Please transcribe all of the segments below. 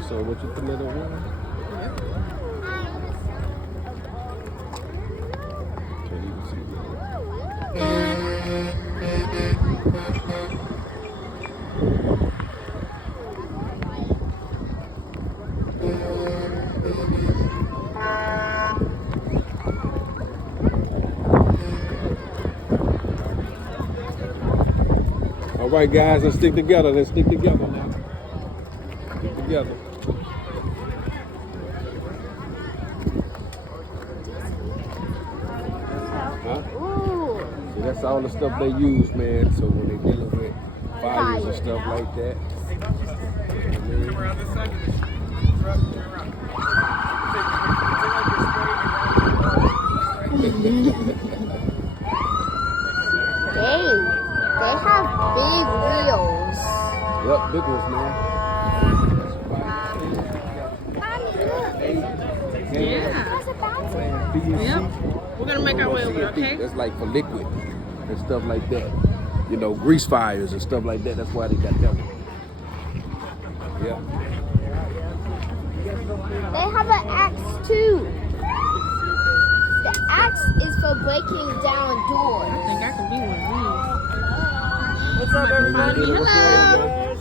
Okay, so what you putting it on? Can't even see All right, guys, let's stick together. Let's stick together now. Stick together. Huh? See, that's all the stuff they use, man. So when they dealing with fires and stuff like that. They have big wheels. Yep, big ones, man. Yep. We're gonna make our way over, okay? That's like for liquid and stuff like that. You know, grease fires and stuff like that. That's why they got that one. Yeah. They have an axe too. The axe is for breaking down doors. I think I can be one of What's up, everybody? Hello.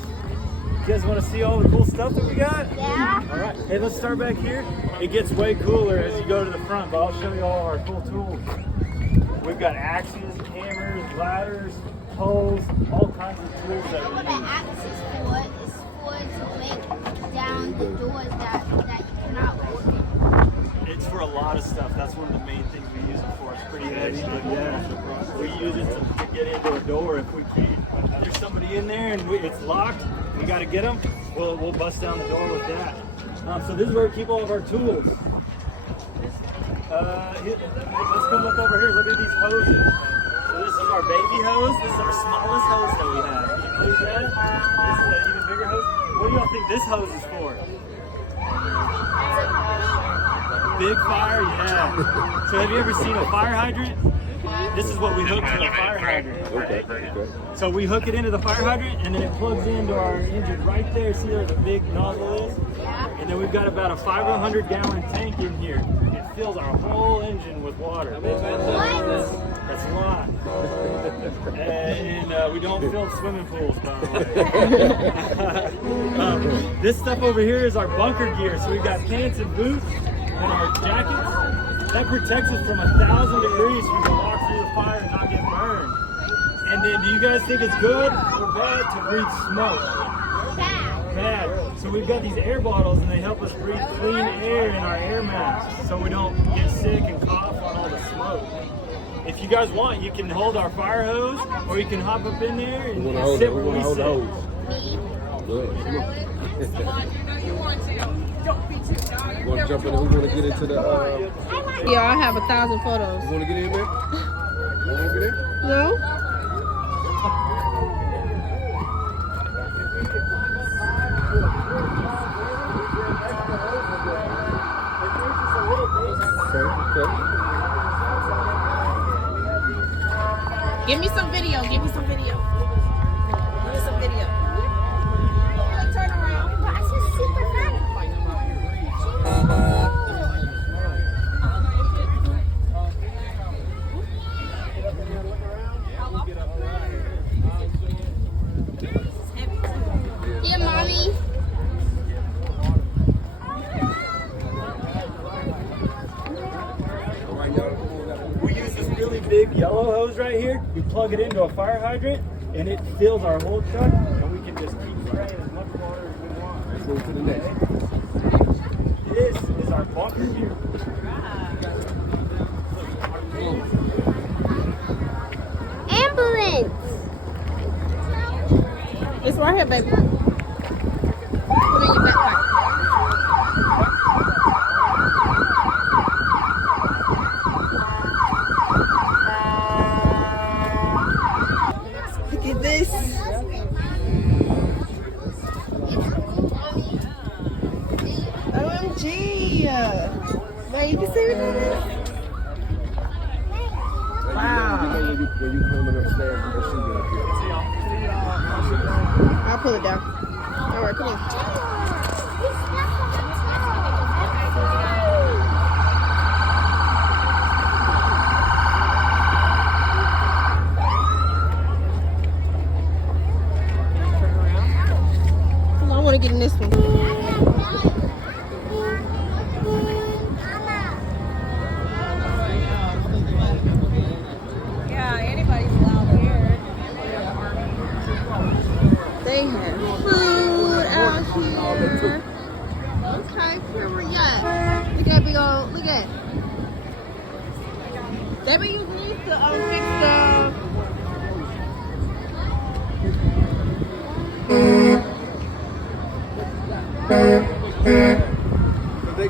You guys want to see all the cool stuff that we got? Yeah. All right. Hey, let's start back here. It gets way cooler as you go to the front, but I'll show you all our cool tools. We've got axes, hammers, ladders, hoes, all kinds of tools that What we the use. axe is for to make down the doors that you cannot open. It's for a lot of stuff. That's one of the main things we use it for. It's pretty heavy, but yeah, we use it to get into a door if we can't. There's somebody in there and it's locked. We got to get them. We'll bust down the door with that. So this is where we keep all of our tools. Let's come look over here. Look at these hoses. So this is our baby hose. This is our smallest hose that we have. Can you believe that? This is an even bigger hose. What do y'all think this hose is for? Big fire, yeah. So have you ever seen a fire hydrant? This is what we hook to a fire hydrant. Okay. So we hook it into the fire hydrant and then it plugs into our engine right there. See where the big nozzle is? And then we've got about a 500-gallon tank in here. It fills our whole engine with water. That's a lot. And we don't fill swimming pools, by the way. This stuff over here is our bunker gear. So we've got pants and boots and our jackets. That protects us from 1,000 degrees so we can walk through the fire and not get burned. And then do you guys think it's good or bad to breathe smoke? Bad. So we've got these air bottles and they help us breathe clean air in our air masks so we don't get sick and cough on all the smoke. If you guys want, you can hold our fire hose or you can hop up in there and sit where we sit. Good. You want to jump in? Who want to get into the? Yeah, I have 1,000 photos. You want to get in there? You want to get in? No? Okay. Give me some video. Give me some video. Give me some video. Turn around. That's just super fun. Yeah, mommy. We use this really big yellow hose right here. We plug it into a fire hydrant and it fills our whole truck and we can just keep spraying as much water as we want. Let's move to the next. This is our bunker gear. Ambulance. It's right here, baby. Put it in your backpack. Look at this. OMG. Wait, you can see what that is? Wow. When you coming upstairs, you can see it up here. I'll pull it down. All right, come on. too. Okay, here we at. Look at big old, look at. They be using these to fix the.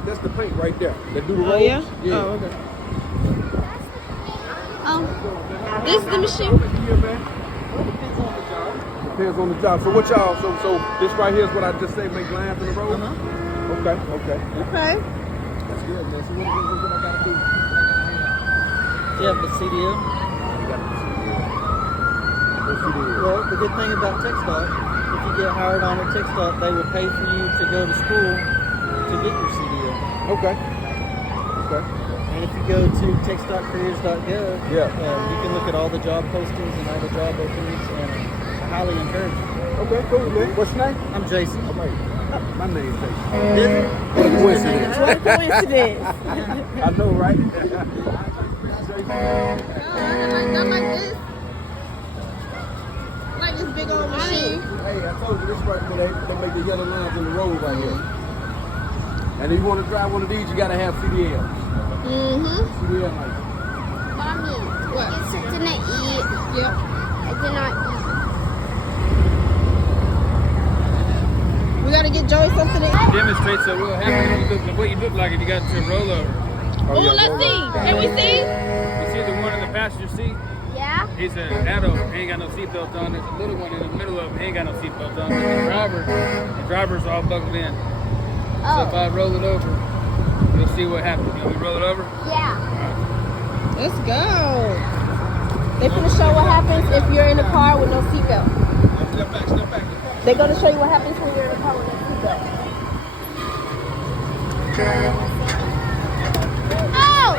That's the paint right there. They do the rolls. Oh yeah? Yeah. Oh, okay. This is the machine. Depends on the job. So what y'all? So this right here is what I just say. Make lines in the road. Okay. Okay. That's good, man. So what I gotta do? You have the CDL? Well, the good thing about TechStop, if you get hired on at TechStop, they will pay for you to go to school to get your CDL. Okay. And if you go to techstopcareers.gov, you can look at all the job postings and all the job openings, and I highly encourage you. Okay, cool, man. What's your name? I'm Jason. Oh, wait. My name's Jason. Is it? What a coincidence. What a coincidence. I know, right? Not like this. Like this big old machine. Hey, I told you this right here. They make the yellow lines in the road right here. And if you want to drive one of these, you gotta have CDL. CDL license. Mommy, What? you didn't eat. Yep. I did not eat. We gotta get Joey something to eat. Demonstrate so what happens what you look like if you got into a rollover. Oh, let's see. Can we see? You see the one in the passenger seat? Yeah? He's an adult, he ain't got no seatbelt on. There's a little one in the middle of him, he ain't got no seatbelt on. The driver's all buckled in. So if I roll it over, you'll see what happens. You want me to roll it over? Yeah. Let's go. They're gonna show what happens if you're in a car with no seatbelt. Step back. They're gonna show you what happens when you're in a car with no seatbelt. Oh!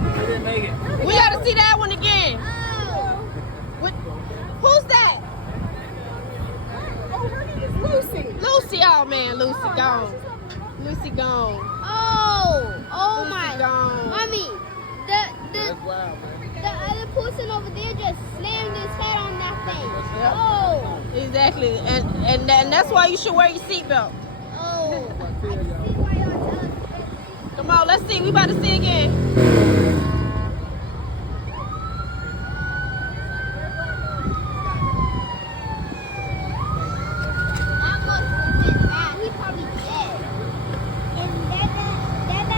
I didn't make it. We gotta see that one again. What? Who's that? Oh, her name is Lucy. Lucy. Oh man, Lucy gone. Lucy gone. Oh Lucy my. gone. Mommy, the other person over there just slammed his head on that thing. Yep. Oh. Exactly, and that's why you should wear your seatbelt. Oh. I see why y'all tell us. Come on, let's see. We about to see again. That must have been bad. He probably dead. And they're gonna do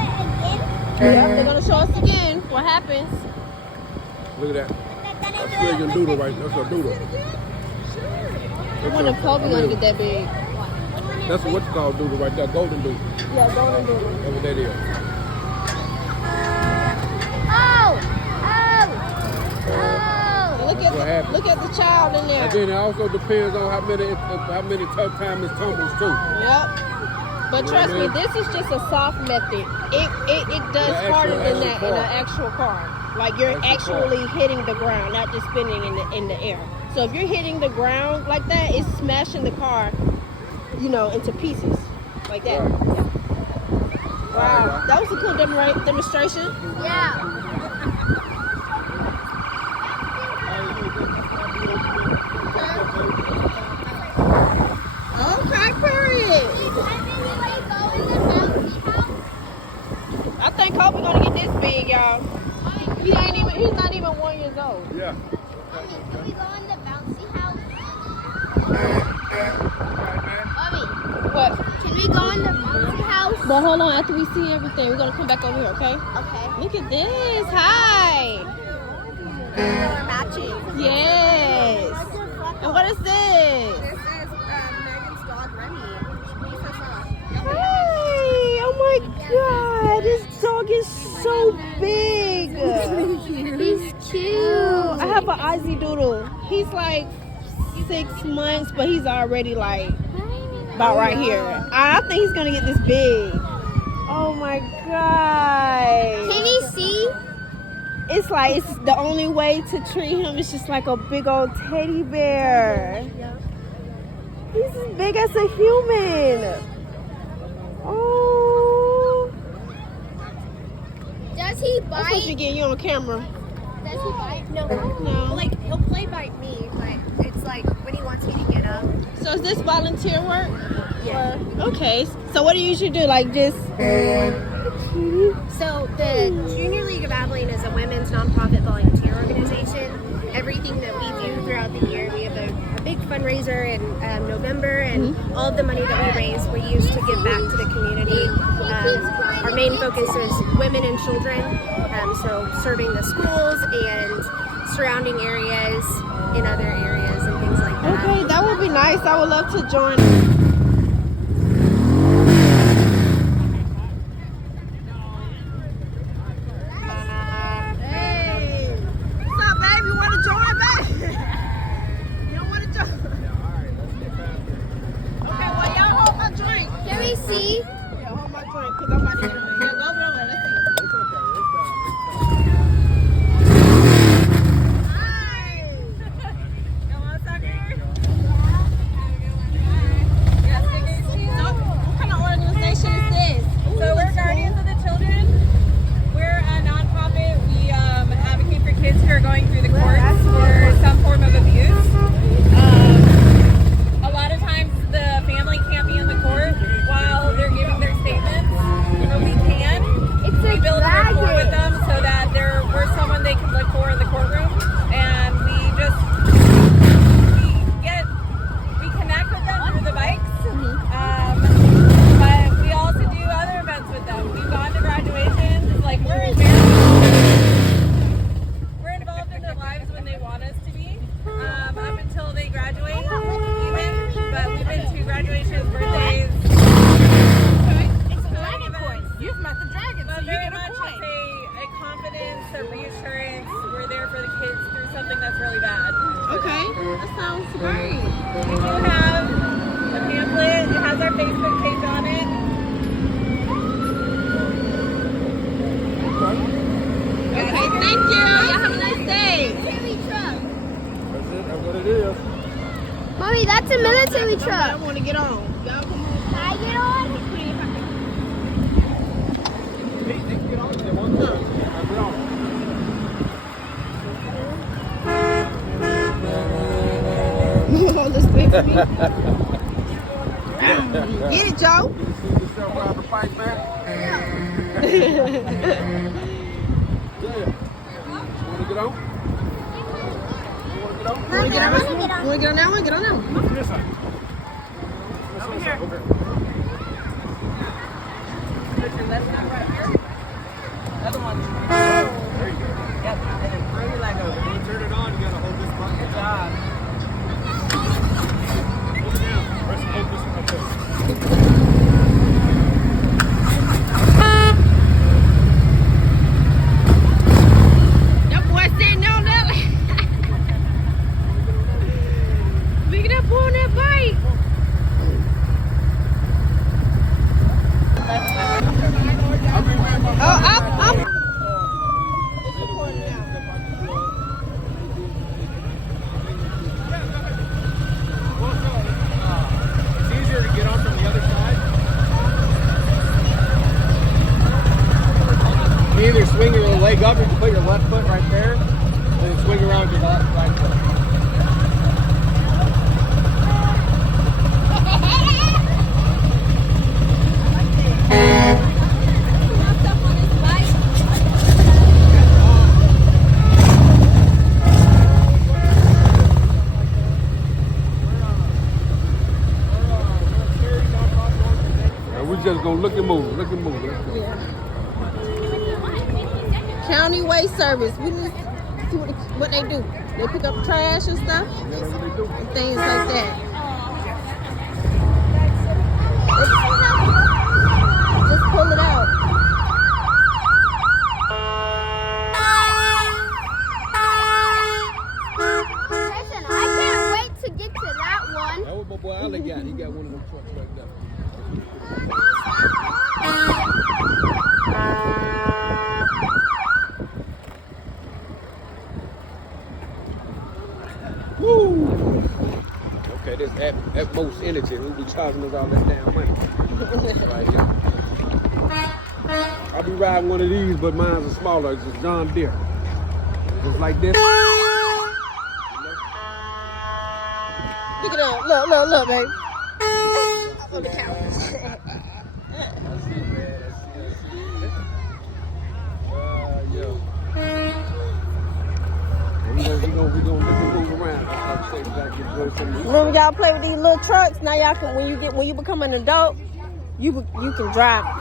it again? Yeah, they're gonna show us again what happens. Look at that. That's friggin' doodle right there. That's a doodle. I wonder if Kobe gonna get that big. That's what you call doodle right there. Golden doodle. Yeah, golden doodle. That's what that is. Look What at happened? look at the child in there. And then it also depends on how many tough time it tumbles too. Yep. But trust me, this is just a soft method. It does The harder than actual that in car. an actual car. Like you're actually hitting the ground, not just spinning in the air. So if you're hitting the ground like that, it's smashing the car, into pieces, like that. Wow, that was a cool demonstration. Yeah. Okay, period. I think Kobe gonna get this big, y'all. He's not even 1 year old. Yeah. Mommy, can we go in the bouncy house? Mommy, What? can we go in the bouncy house? But hold on, after we see everything, we're gonna come back over here, okay? Okay. Look at this. Hi. They're matching. Yes. And what is this? This is Megan's dog, Remy. She's so soft. Hey, oh my God, this dog is so big. He's cute. I have an Aussie Doodle. He's like 6 months, but he's already like about right here. I think he's gonna get this big. Oh my God. Can he see? It's like it's the only way to treat him is just like a big old teddy bear. He's as big as a human. Oh. Does he That's what you bite? get you on camera. Does he bite? No. No. Like, he'll play bite me, but it's like when he wants me to get up. So is this volunteer work? Yeah. Okay. So what do you usually do? Like just So the Junior League of Abilene is a women's nonprofit volunteer organization. Everything that we do throughout the year, we have a big fundraiser in November, and all of the money that we raise, we use to give back to the community. Our main focus is women and children, so serving the schools and surrounding areas in other areas and things like that. okay, that would be nice. I would love to join. Hey, what's up, babe? You want to join, babe? You don't want to join? Okay, well, y'all hold my drink. Can we see? Yeah, hold my drink, because I'm about to join. Yeah, go over there. Let's see. What kind of organization is this? So we're Guardians of the Children. We're a nonprofit. We advocate for kids who are going through the courts for some form of abuse. A lot of times the family can't be in the court while they're giving their statements, but we can. We build a rapport with them so that we're someone they can look for in the courtroom, and we connect with them through the bikes. But we also do other events with them. We've gone to graduations. Like we're involved in their lives when they want us to be, up until they graduate, even. But we've been to graduations, birthdays. It's a dragon course. You've met the dragon, But very much it's a confidence, a reassurance. We're there for the kids through something that's really bad. Okay, that sounds great. We do have a pamphlet. It has our Facebook page on it. Okay, thank you. Y'all have a nice day. Military truck. That's it. That's what it is. Mommy, that's a military I truck. want to get on. Y'all come on. Can I get on? Get on if they want to. Get on. Hold this thing for me. Get it, Joe. You see yourself around the fight, man? Yeah. Want to get on? You want to get on? Want to get on? Want to get on that one? Get on that one. This side. Over here. Okay. Put your left hand right here. Other one. There you go. Yep. And then throw your leg over. When you turn it on, you got to hold this button. Good job. Hold it down. Press hold this one like this. That boy sitting on that. Look at that boy on that bike. I'm It's easier to get on from the other side. You either swing your leg up, you can put your left foot right there, and then swing around your right foot. And we're just gonna look and move, look and move. County Waste Service. We need to see what they do. They pick up trash and stuff, That's what they do. and things like that. Just pull it out. Listen, I can't wait to get to that one. That was my boy Ali got. He got one of them trucks like that. Woo! Okay, this at most energy. We'll be charging us all that damn money. Right here. be riding one of these, but mine's are smaller. It's a John Deere. Just like this. Look at that. Look, babe. On the couch. We gonna move around. Remember y'all play with these little trucks? Now y'all can, when you become an adult, you can drive them.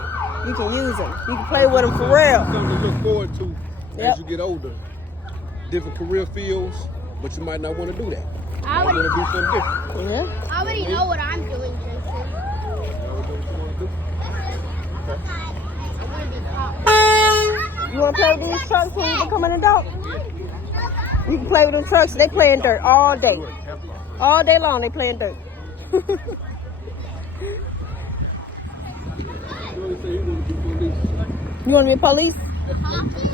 You can use them. You can play with them for real. Something to look forward to as you get older. Different career fields, but you might not want to do that. I want to do something different. Yeah. I already know what I'm doing, Jason. You want to play with these trucks when you become an adult? You can play with them trucks. They play in dirt all day. All day long they play in dirt. You want to be police?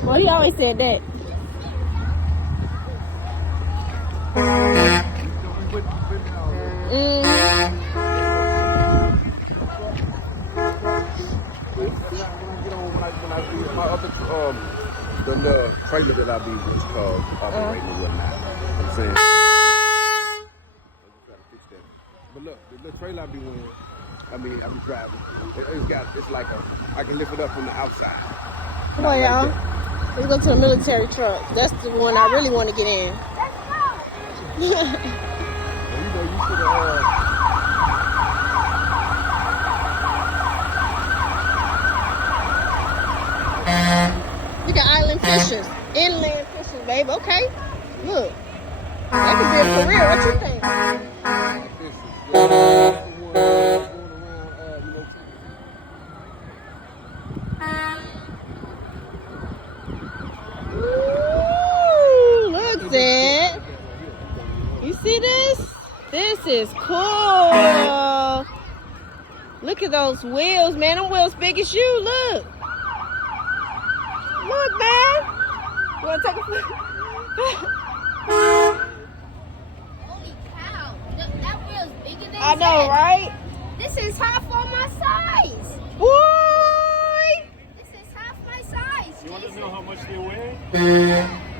Well, he always said that. The trailer that I be was called operating and whatnot. I'm saying. But look, the trailer I be wearing, I be driving. It's like I can lift it up from the outside. Come on, y'all. Let's go to the military truck. That's the one I really want to get in. You should Look at island fishers, inland fishers, babe. Okay, look, that could be a career. What you think? Ooh, look that. You see this? This is cool. Look at those wheels, man. Them wheels big as you. Look. Look, man. You want to take a photo? Holy cow. That wheel's bigger than I know, right? This is half on my size. Boy! This is half my size. You want to Jason. know how much they weigh?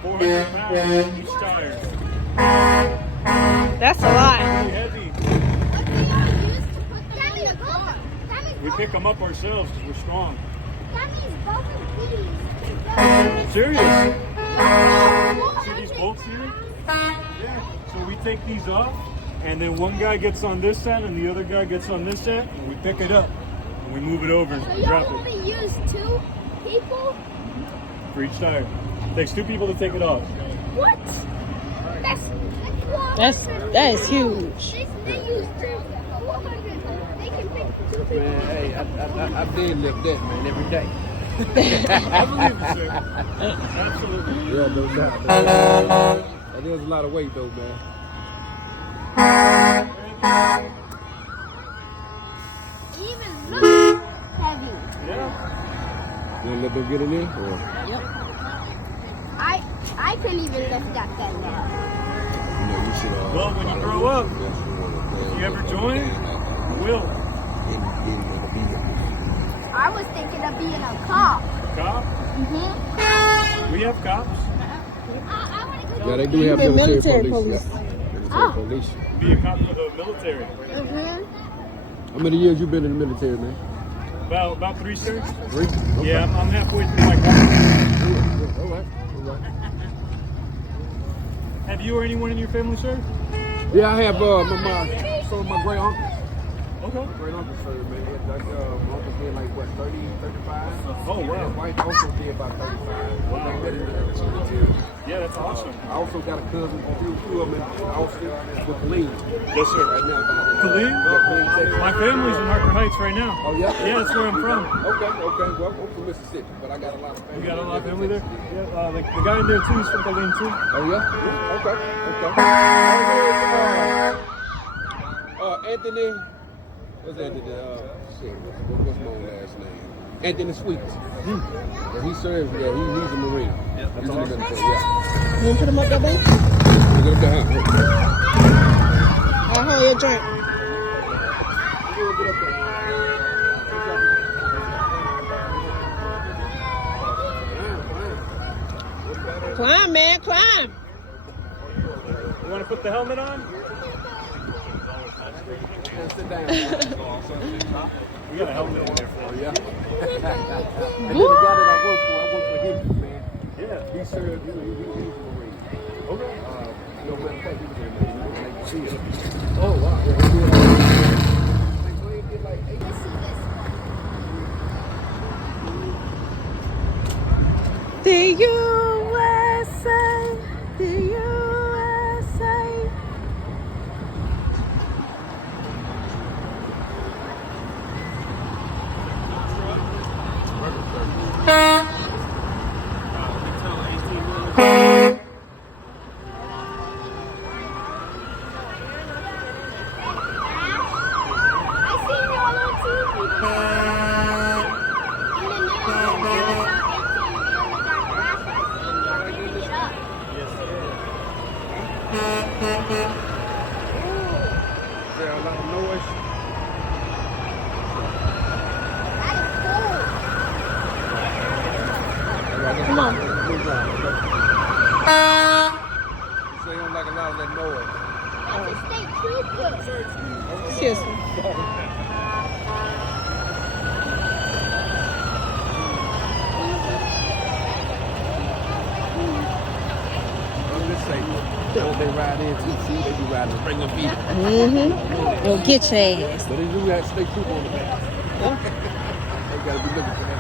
400 pounds each tire. That's a lot. Pretty heavy. What do y'all use to put them in the car? We pick them up ourselves because we're strong. That means both of these. Serious? See these bolts here? Yeah. So we take these off, and then one guy gets on this end, and the other guy gets on this end, and we pick it up, and we move it over So and drop y'all it only use 2 people? for each tire. Takes 2 people to take it off. What? That is huge. They use 400. They can pick 2 people. Man, hey, I did lift that, man, every day. I believe you, sir. Absolutely. Yeah, no doubt. There's a lot of weight, though, man. Even look heavy. Yeah. You want to let them get in there? Or? I couldn't even lift that thing up. You know, you should, Well, when you grow up, if you ever join, you will. I was thinking of being a cop. Cop? We have cops. I want to go Yeah, they do have Even military military police. Yeah. Oh. Military police. Be a cop for the military. How many years you been in the military, man? About 3, sir. 3? Okay. Yeah, I'm halfway through my college. All right. Have you or anyone in your family, sir? Yeah, I have some of my great uncles. Okay. Great uncles served, man. My uncles did like what, 30, 35? Oh, wow. My wife also did about 35. Yeah, that's awesome. I also got a cousin, two of them in Austin with Colleen. Yes, sir. Right now. Colleen? Yeah, Colleen, Texas. My family's in Harker Heights right now. Oh, yeah? Yeah, that's where I'm from. Okay. Well, I'm from Mississippi, but I got a lot of family. You got a lot of family there? Yeah, the guy in there too is from Colleen too. Oh, yeah? Okay. Anthony, what's Anthony? What's my last name? Anthony Sweets. Yeah, he serves, he's a Marine. Yeah, that's awesome. Yeah. You want to put them up there, babe? Look at that. I'll hold your drink. Climb, man, climb. You want to put the helmet on? Sit down. We got a helmet in there for you. Yeah. And then the guy that I work for him, man. Yeah. He served, he's a Marine. Okay. No matter what, he was in there. Oh, wow. The USA, the USA. I seen you all on TV. In the news, there was about 18 wheelers that crashed. I seen you picking it up. Yes, sir. Is there a lot of noise? That is cool. Come on. So you don't like a lot of that noise. That's a state trooper. Excuse me. I'm just saying, when they ride in TC, they be riding to bring them feet. Mm-hmm. Go get your ass. But they do have state trooper on the back. They gotta be looking for that.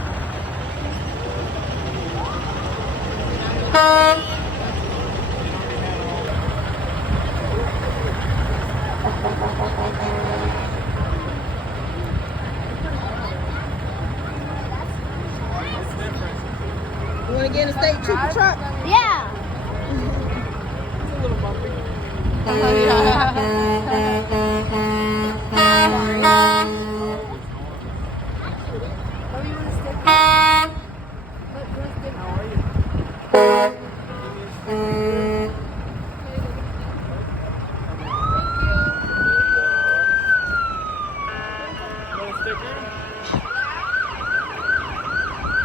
You want to get in a state trooper truck? Yeah.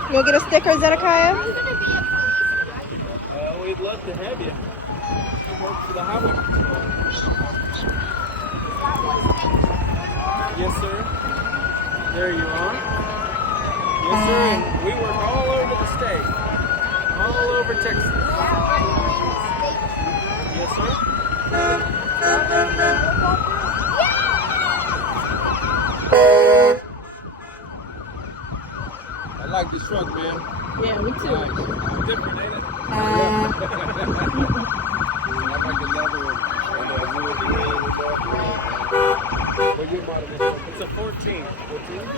You want to get a sticker, Zedekiah? We'd love to have you. Work for the highway patrol. Yes, sir. There you are. Yes, sir. And we work all over the state. All over Texas. Yes, sir. I like this truck, man. Yeah, me too. It's different, ain't it? I like the leather and the wood grain and that. What year model is this? It's a 14. 14?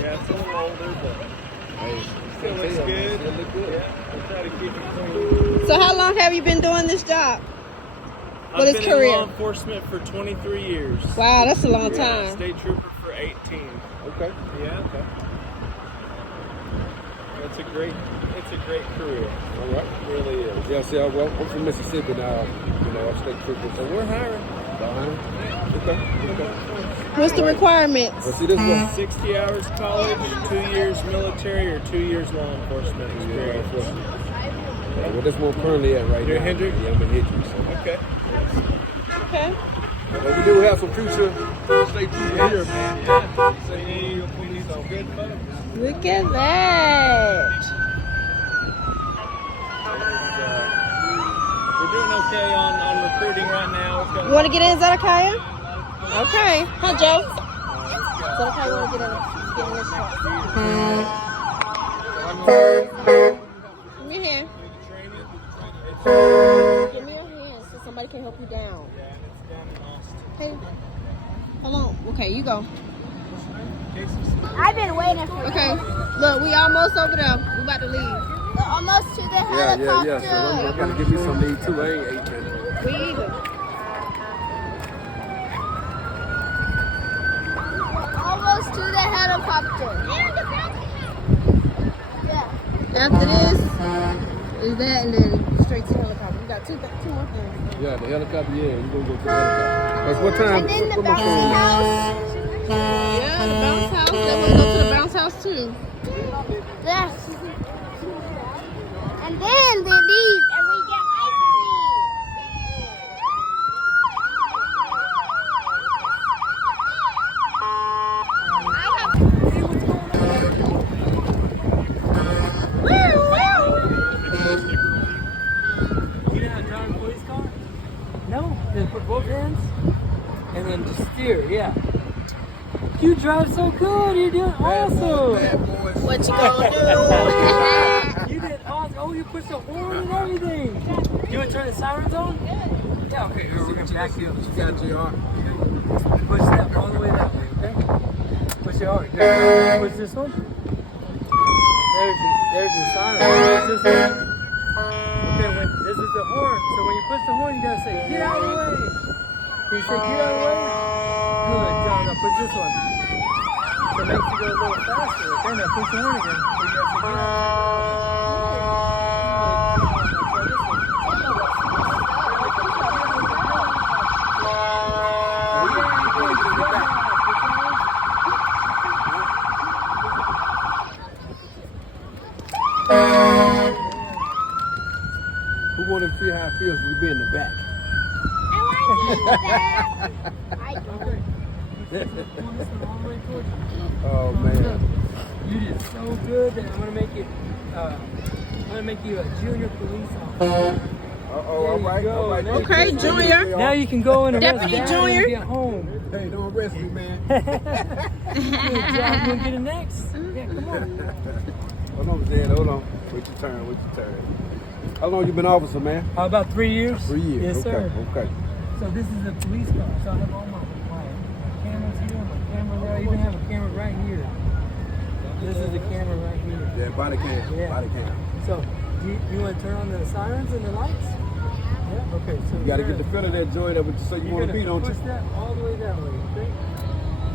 Yeah, it's a little older, but Hey, still looks good. Still look good. Yeah, we'll try to keep it clean. So how long have you been doing this job? What I've is been career? in law enforcement for 23 years. Wow, that's a long Yeah, time. state trooper for 18. Okay. Yeah. Okay. It's a great career. All right. It really is. Yeah, see, I'm from Mississippi now. You know, I'm state trooper. So We're hiring. Okay. Okay. What's the requirements? Let's see this one. 60 hours college, 2 years military, or 2 years law enforcement experience. Yeah, well, that's where I'm currently at right You're now. Hendrick? Yeah, I'm in Hendrick. So. Okay. Okay. But we do have some future state troopers here, man. Yeah. So we need some good folks. Look at that. We're doing okay on recruiting right now. You want to get in, Zedekiah? Okay. Hi, Joe. Zedekiah, want to get in this truck? Give me your hand. Give me your hand so somebody can help you down. Hey, hold on. Okay, you go. I've been waiting for Okay, look, we almost over there. We about to leave. We're almost to the Yeah. helicopter. So I'm gonna give me some need too. I ain't ate yet. We either. Almost to the helicopter. Yeah. After this is that, and then straight to the helicopter. We got two more things. Yeah, the helicopter. Yeah, we're gonna go to the helicopter. That's what time? And then the what my bouncy phone is? house. Yeah, the bounce house. Then we'll go to the bounce house too. Yes. And then we leave and we get ice Then put both hands, and then just steer. Yeah. You drive so good. You're doing awesome. What you gonna do? You did awesome. Oh, you pushed the horn and everything. You want to turn the sirens on? Yeah. Okay. Here, we're gonna back you up. You got JR. Push that all the way that way. Okay. Push it hard. Good. Push this one. There's your siren. Push this one. Okay. This is the horn. So when you push the horn, you gotta say, "Get out of the way." Can you say, "Get out of the way"? Good. John. Now push this one. So it makes you go a little faster. Okay. Now push the horn again. So you gotta say, "Get out of the way." Who want to see how it feels to be in the back? I want to be in the back. I don't. Oh man. You did so good that I'm gonna make you a junior police officer. All right. Okay, Junior. Now you can go and arrest Deputy Dad Junior. and get home. Hey, don't arrest me, man. Good job. You wanna get it next? Yeah, come on. Hold on, Zed. Hold on. Wait your turn. How long you been officer, man? About 3 years. 3 years. Yes, okay. sir. Okay. So this is a police car. So I have all my cameras here, my camera there. I even have a camera right here. This is the camera right here. Yeah, body cam. Yeah. Body cam. So you want to turn on the sirens and the lights? Yeah. Okay. So You got to get the feel of that joy that so you want to be, don't you? push that all the way that way, okay?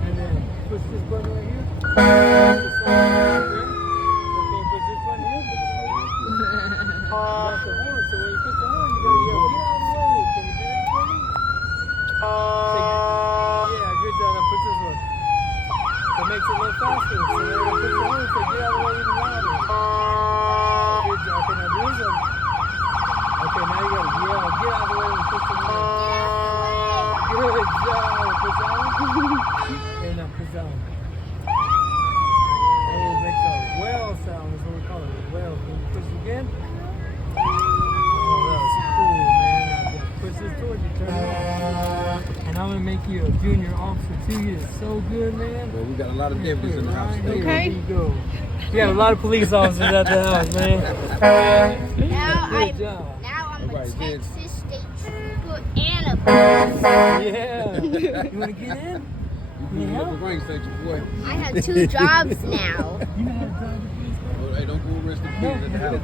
And then push this button right here. Push the siren right there. Okay, push this button here. That's the horn. So when you push the horn, you gotta yell, "Get out of the way!" Can you do that for me? Yeah, good job. Now push this one. So it makes it a little faster. So when you push the horn, say, "Get out of the way," even louder. Good job. Okay, now do this one. Okay, now you gotta yell, "Get out of the way," and push the horn. Good job. Push that one. Okay, now push that one. Oh, it makes a whale sound. Is what we call it. A whale. Can you push it again? Oh, that was cool, man. Now push this towards you. Turn it on. And I'm gonna make you a junior officer too. You did so good, man. Well, we got a lot of deputies in the house. Right here. Okay. There you go. We have a lot of police officers at the house, man. Now Good job. I'm a Right, good. Texas State Trooper and a police. Yeah. You wanna get in? You have a ring station, boy. I have 2 jobs now. You know how to drive the police car? Oh, hey, don't go arrest the kids at the house.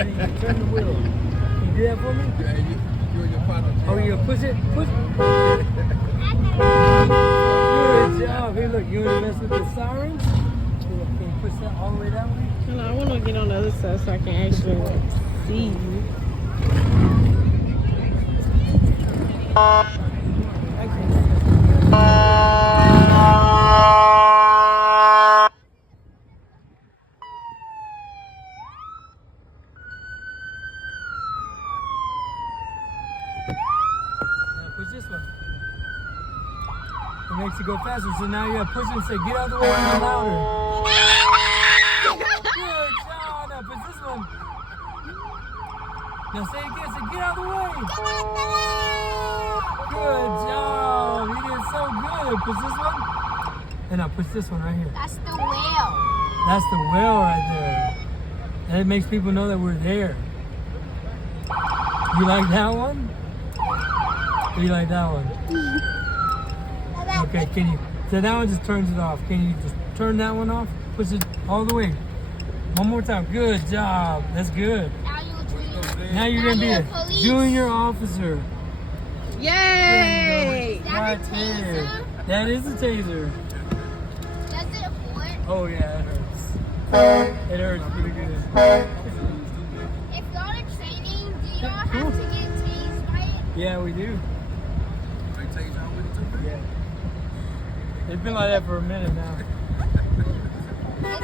And you turn the wheel. Can you do that for me? Yeah, you and your partner. Oh, you push it? Push it. Good job. Hey, look, you want to mess with the sirens? Can you push that all the way that way? Hold on, I want to get on the other side so I can actually see you. Now push this one. It makes it go faster. So now you gotta push it and say, "Get out of the way," even louder. Good job. Now push this one. Now say it again. Say, "Get out of the way." Good job. You did so good. Push this one. And now push this one right here. That's the whale. That's the whale right there. That makes people know that we're there. You like that one? Or you like that one? Okay, can you? So that one just turns it off. Can you just turn that one off? Push it all the way. One more time. Good job. That's good. Now you're gonna be a police. junior officer. Yay! Right there. That is a taser. Does it hurt? Oh yeah, it hurts. It hurts pretty good. If y'all are training, do y'all have to get tased by it? Yeah, we do. They take you out with it too? Yeah. It's been like that for a minute now. It's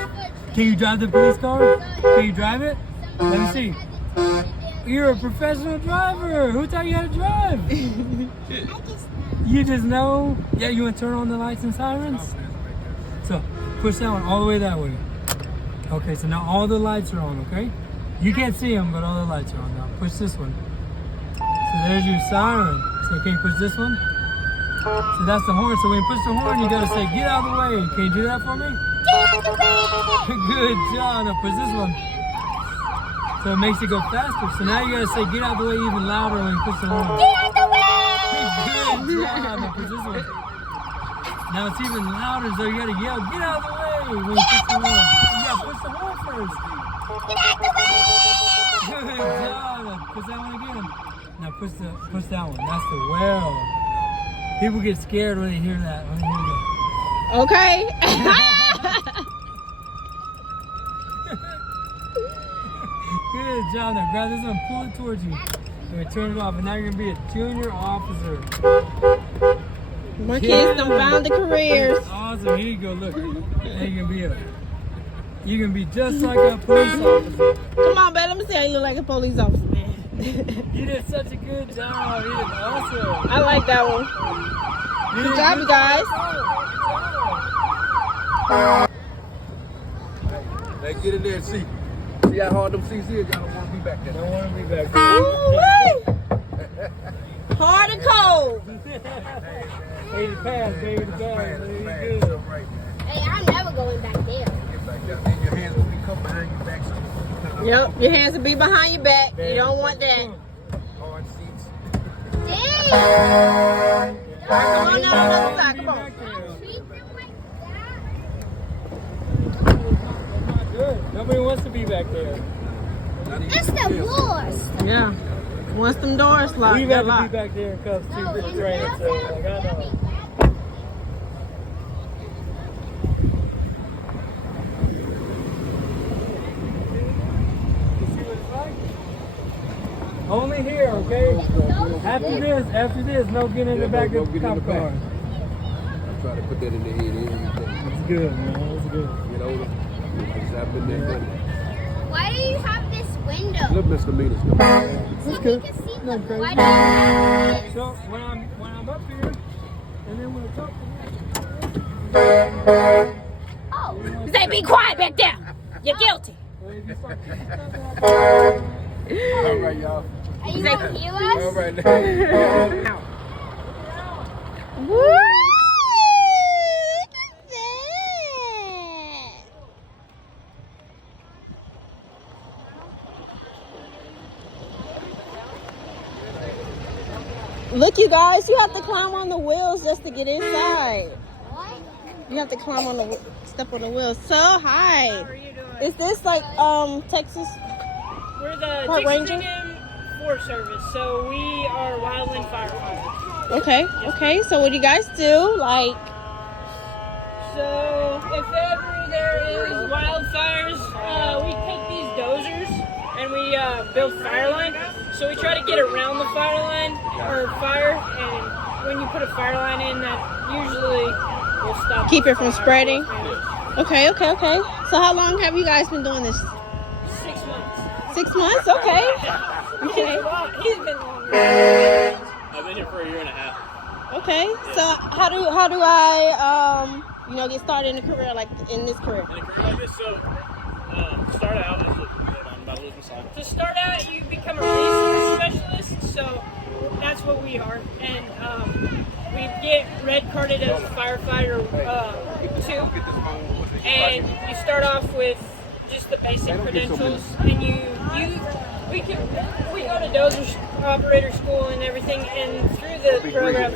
for Can you drive the police car? Can you drive it? Let me see. You're a professional driver. Who taught you how to drive? You just know? Yeah, you want to turn on the lights and sirens? So, push that one all the way that way. Okay, so now all the lights are on, okay? You can't see them, but all the lights are on now. Push this one. there's your siren. So can you push this one? So that's the horn. So when you push the horn, you gotta say, get out of the way. Can you do that for me? Good job. Now push this one. So it makes it go faster. So now you gotta say, get out of the way even louder when you push the horn. Get out the way! Good job. Now push this one. Now it's even louder, so you gotta yell, get out of the way when you push the horn. You gotta push the horn first. Get out the way! Good job. Now push that one again. Now push that one. That's the well. People get scared when they hear that. When they hear that. Okay. Good job. Now grab this one, pull it towards you. And turn it off. And now you're gonna be a junior officer. My kids done found the careers. Awesome. Here you go. Look. Now you're gonna be just like a police officer. Come on, babe. Let me see how you look like a police officer, man. You did such a good job. You did awesome. I like that one. Good job, you guys. Hey, get in there and see. See how hard them seats is? Y'all don't want to be back there. Don't want to be back there. Ooh-wee. Hard and cold. Hey, the pass, baby, the pass. Very good. Hey, I'm never going back there. Get back there. And your hands will be come behind your back. So Yep, your hands will be behind your back. You don't want that. hard seats. Damn! Come on down the other side. Come on. Good. Nobody wants to be back there. It's the worst. Yeah. Once them doors locked, We've they're had to be locked. back there in cuffs too for the training, so like I know. Only here, okay? After this, no getting in the back of the cop car. I try to put that in the head. That's good, man. That's good. Get older. I've been there, done it. Why do you have this window? Look, misdemeanors. So we can see the why do you have this? So when I'm up here, and then when I talk Oh. Say, be quiet back there. You're guilty. All right, y'all. Are you going to heal us? All right, now. Woo! Look at that! Look, you guys, you have to climb on the wheels just to get inside. What? You have to climb on the step on the wheels. So, hi. How are you doing? Is this like Texas? We're the Park Texas Ranger? A&M Forest Service, so we are wildland firefighters. Okay. So what do you guys do? Like, So if ever there is wildfires, we take these dozers and we build fire line. So we try to get around the fire line or fire, and when you put a fire line in, that usually will stop. keep the it from fire. spreading? Yes. Okay. So how long have you guys been doing this? 6 months. 6 months? Okay. He's been longer. I've been here for 1.5 years. Okay. So how do I get started in a career like in this career? In a career like this, so start out, I'm about to lose my son. To start out, you become a resource specialist, so that's what we are. And we get red carded as a firefighter 2. And you start off with just the basic credentials, and we go to dozer operator school and everything, and through the programs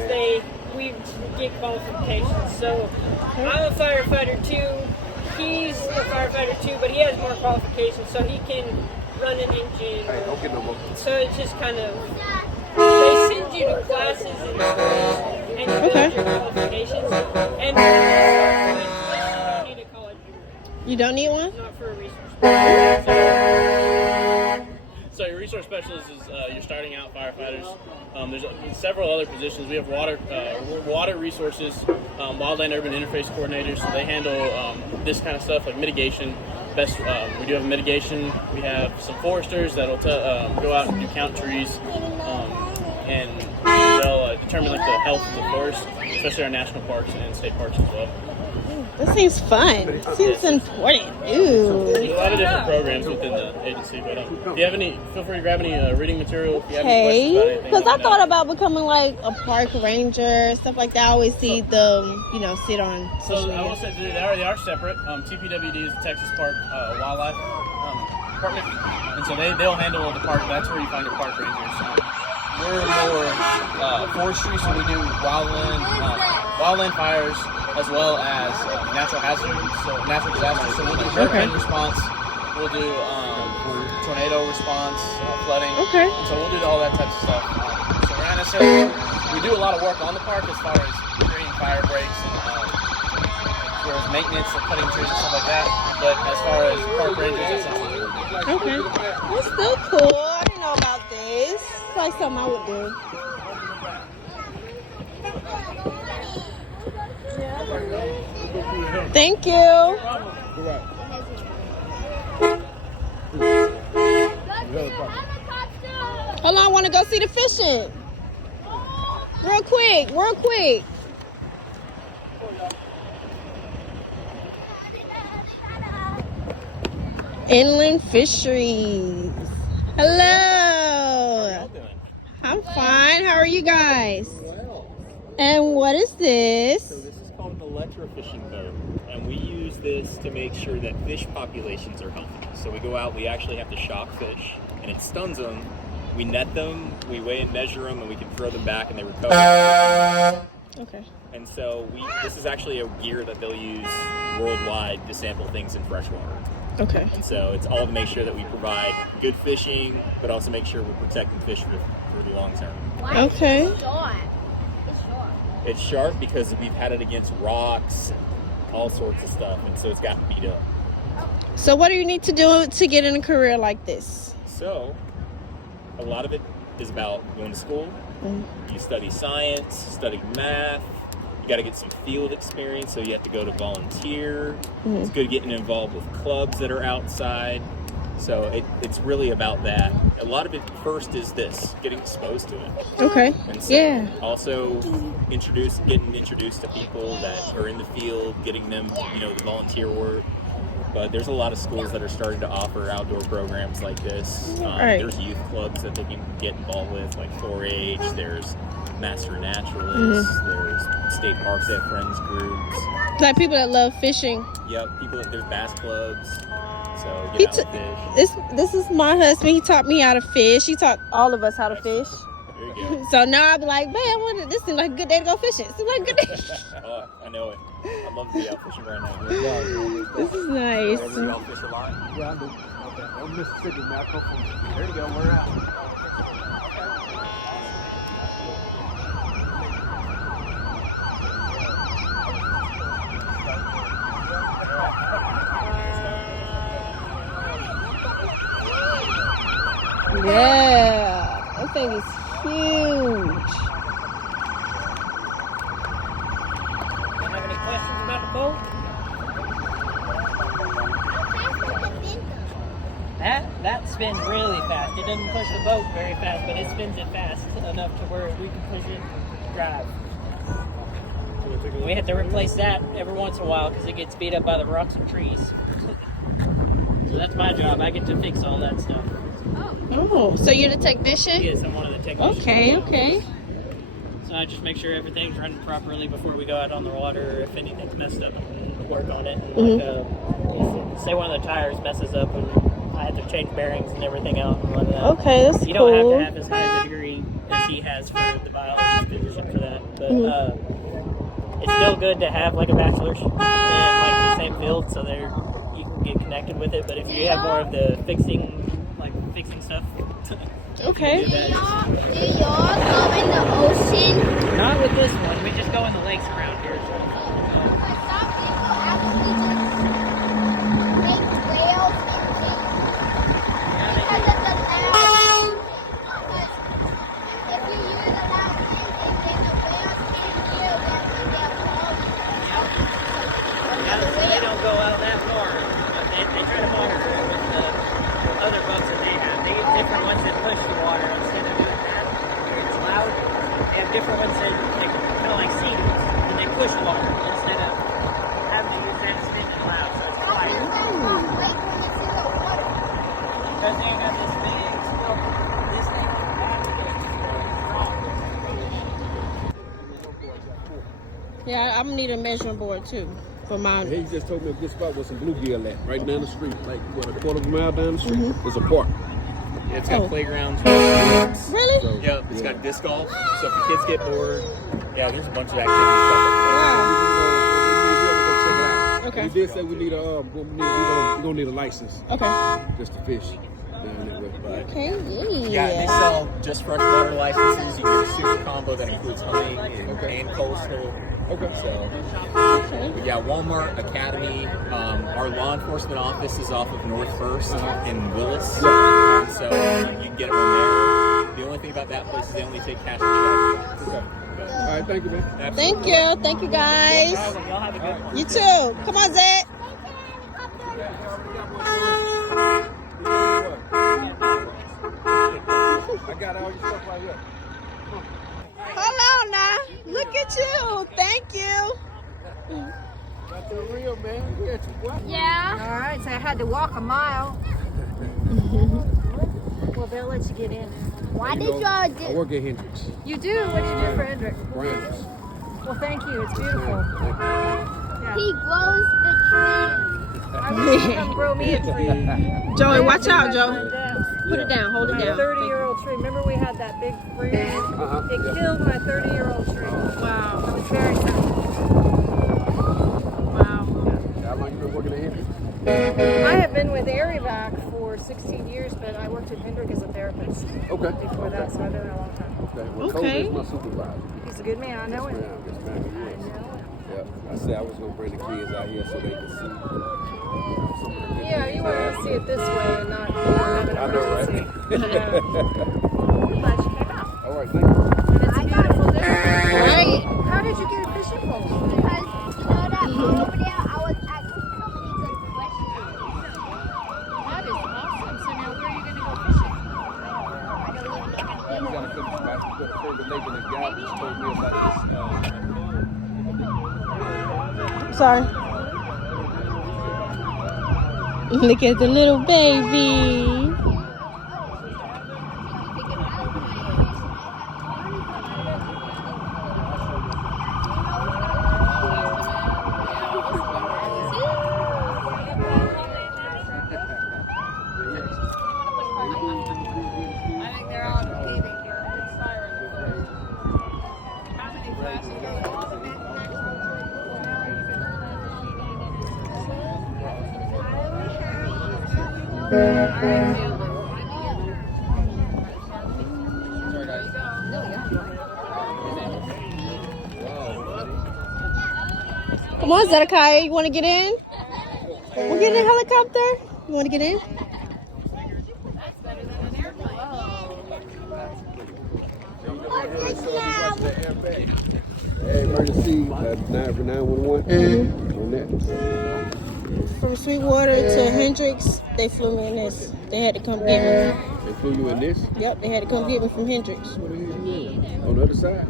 we get qualifications. So I'm a firefighter 2. He's a firefighter 2, but he has more qualifications, so he can run an engine. So it's just kind of, they send you to classes and you build your qualifications. And you don't need a college degree. You don't need one? Not for a resource specialist. So your resource specialist is you're starting out firefighters. There's several other positions. We have water resources, wildland urban interface coordinators. So they handle this kind of stuff like mitigation. We do have mitigation. We have some foresters that'll go out and do count trees. and they'll determine like the health of the forest, especially our national parks and state parks as well. This seems fun. Seems important. Ooh. There's a lot of different programs within the agency, but if you have any, feel free to grab any reading material. If you have any questions about anything, Because I thought about becoming like a park ranger, stuff like that. I always see them, you know, sit on social So I media. will say they are separate. TPWD is the Texas Park Wildlife Department, and so they'll handle the park. That's where you find your park rangers. We're more forestry, so we do wildland fires as well as natural hazards, so natural disasters. So we'll do hurricane response, we'll do tornado response, flooding. Okay. And so we'll do all that type of stuff. So we're not necessarily, we do a lot of work on the park as far as creating fire breaks and as far as maintenance of cutting trees and stuff like that. But as far as park rangers, that's something we do. Okay. That's still cool. I didn't know about this. It's like something I would do. Thank you. Hold on, I want to go see the fishing. Real quick, real quick. Inland Fisheries. Hello. I'm fine. How are you guys? And what is this? So this is called an electrofishing boat, and we use this to make sure that fish populations are healthy. So we go out, we actually have to shock fish, and it stuns them. We net them, we weigh and measure them, and we can throw them back, and they recover. Okay. And so this is actually a gear that they'll use worldwide to sample things in freshwater. Okay. And so it's all to make sure that we provide good fishing, but also make sure we're protecting fish for the long term. Okay. It's sharp because we've had it against rocks and all sorts of stuff, and so it's gotten beat up. So what do you need to do to get in a career like this? So a lot of it is about going to school. You study science, study math. You got to get some field experience, so you have to go to volunteer. It's good getting involved with clubs that are outside. So it's really about that. A lot of it first is this, getting exposed to it. Okay. And so Yeah. also getting introduced to people that are in the field, getting them, the volunteer work. But there's a lot of schools that are starting to offer outdoor programs like this. Right. There's youth clubs that they can get involved with, like 4-H. There's Master Naturalists. There's state parks that have friends groups. Like people that love fishing. Yep, there's bass clubs. So get out and fish. This is my husband. He taught me how to fish. He taught all of us how to fish. There you go. So now I'm like, man, this seems like a good day to go fishing. It seems like a good day. Oh, I know it. I'd love to be out fishing right now. This is nice. Ever y'all fish a lot? Yeah, I do. Okay. I'm Mississippi, man. I come from. There you go. We're out. Yeah, that thing is huge. Have any questions about the boat? That spins really fast. It doesn't push the boat very fast, but it spins it fast enough to where we can push it and drive. We have to replace that every once in a while because it gets beat up by the rocks and trees. So that's my job. I get to fix all that stuff. Oh, so you're the technician? Yes, I'm one of the technicians. Okay. So I just make sure everything's running properly before we go out on the water. If anything's messed up, I work on it. And if, say one of the tires messes up, and I have to change bearings and everything out. And Okay, that's you don't cool. have to have as high a degree as he has for the biology position for that. But it's still good to have like a bachelor's in like the same field, so you can get connected with it. But if you have more of the fixing stuff. Okay. Do y'all go in the ocean? Not with this one. We just go in the lakes around here. They don't go out that far. They try to monitor it with the other boats that they have. They use different ones that push the water instead of doing that. It's loud. different ones that they kind of like seats, and they push water instead of having to use that extended valve, so it's quieter. Because they got this big, this thing. Yeah, I'm gonna need a measuring board too for my. He just told me a good spot with some bluegill at, right down the street, like what, a quarter of a mile down the street. There's a park. Yeah, it's got playgrounds. Really? So, Yeah, it's got disc golf. So if your kids get bored, yeah, there's a bunch of activities. Okay. He did say we need a we're gonna need a license. Okay. Just to fish down that way. Okay. Yeah, they sell just freshwater licenses. You can get a super combo that includes hunting and coastal. Okay. So, but yeah, Walmart Academy. Our law enforcement office is off of North First in Willis. So you can get it from there. The only thing about that place is they only take cash and check. Okay. All right, thank you, man. Thank you. Thank you, guys. Y'all have a good one. You too. Come on, Zed. I got all your stuff right here. Hold on now. Look at you. Thank you. Got the real man. We got you, what? Yeah. All right, so I had to walk a mile. Well, they'll let you get in. Why You did know, y'all I do? work at Hendrix. You do? What do you do for Hendrick? Brands. Well, thank you. It's beautiful. Yeah. He grows the tree. I wish you come grow me a tree. Joey, watch out, Joe. Down. Put it down. Hold it My down. 30-year-old tree. Remember we had that big freeze? It killed my 30-year-old tree. Wow. I was very sad. Wow. How long you been working at Hendrix? I have been with Arivac for 16 years, but I worked at Hendrick as a therapist. Okay. Before that, so I've been there a long time. Okay. Well, Okay. Kobe is my supervisor. He's a good man. I know him. Yeah, this man he is. Yeah. I said I was gonna bring the kids out here so they could see. Some of the Yeah, you want to see it this way and not have an I know, right? emergency. I'm glad you came out. All right, thank you. And it's a beautiful day. Right. How did you get a fishing pole? Because you know that over there, I was asking so many good questions. That is awesome. So now where are you going to go fishing? You gotta finish back. You gotta further Nathan and Gab just told me about this. Sorry. Look at the little baby. Come on, Zedekiah, you want to get in? We'll get in a helicopter. You want to get in? Hey, emergency 911 on that. From Sweetwater to Hendrix, they flew me in this. They had to come get me. They flew you in this? Yep, they had to come get me from Hendrix. What are you doing? On the other side?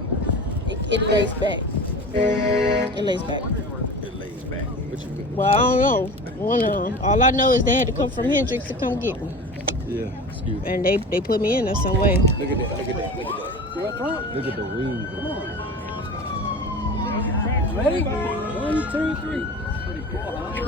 It lays back. It lays back. It lays back. What you mean? Well, I don't know. One of them. All I know is they had to come from Hendrix to come get me. Yeah, excuse me. And they put me in there some way. Look at that, look at that, look at that. See up front? Look at the wings. Ready? 1, 2, 3. Pretty cool, huh?